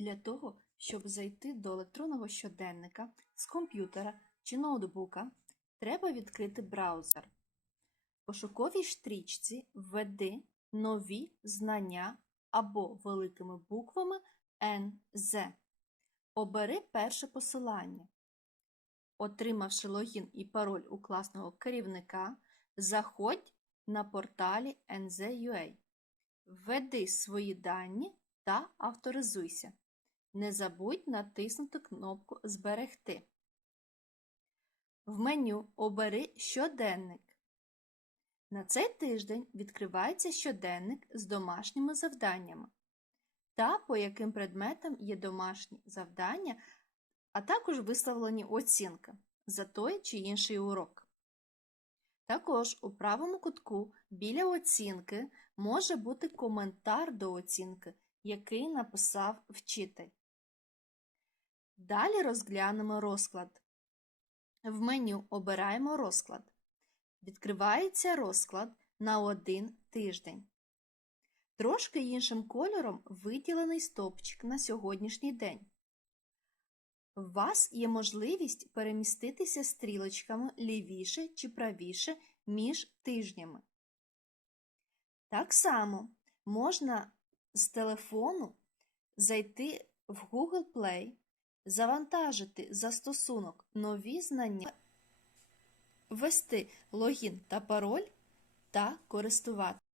Для того, щоб зайти до електронного щоденника з комп'ютера чи ноутбука, треба відкрити браузер. В пошуковій штрічці введи нові знання або великими буквами НЗ. Обери перше посилання. Отримавши логін і пароль у класного керівника, заходь на порталі NZ.ua. Введи свої дані та авторизуйся. Не забудь натиснути кнопку Зберегти. В меню обери щоденник. На цей тиждень відкривається щоденник з домашніми завданнями та по яким предметам є домашні завдання, а також виставлені оцінки за той чи інший урок. Також у правому кутку біля оцінки може бути коментар до оцінки, який написав вчитель. Далі розглянемо розклад. В меню обираємо розклад. Відкривається розклад на один тиждень. Трошки іншим кольором виділений стовпчик на сьогоднішній день. У вас є можливість переміститися стрілочками лівіше чи правіше між тижнями. Так само можна з телефону зайти в Google Play, завантажити застосунок нові знання, ввести логін та пароль та користувати.